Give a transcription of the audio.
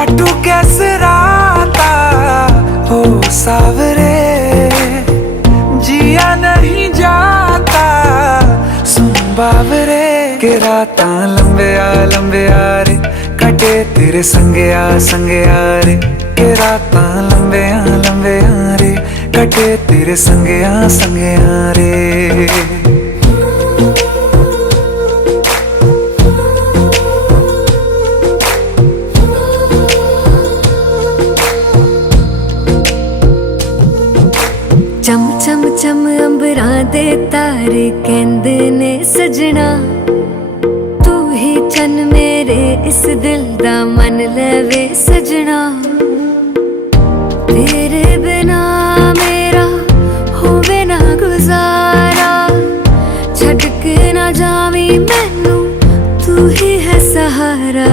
काटू कैसे राता हो सावरे, जिया नहीं जाता सुन बावरे। के राता लंबे आ रे, कटे तेरे संगे आ रे। के राता लंबे आ रे, कटे तेरे संगे आ रे। चम चम चम अंबरां दे तारे कहंदे ने सजना, तू ही चन मेरे इस दिल दा मन लवे सजना। तेरे बिना मेरा होवे ना गुजारा, छड़ के ना जावी मैनू तू ही है सहारा।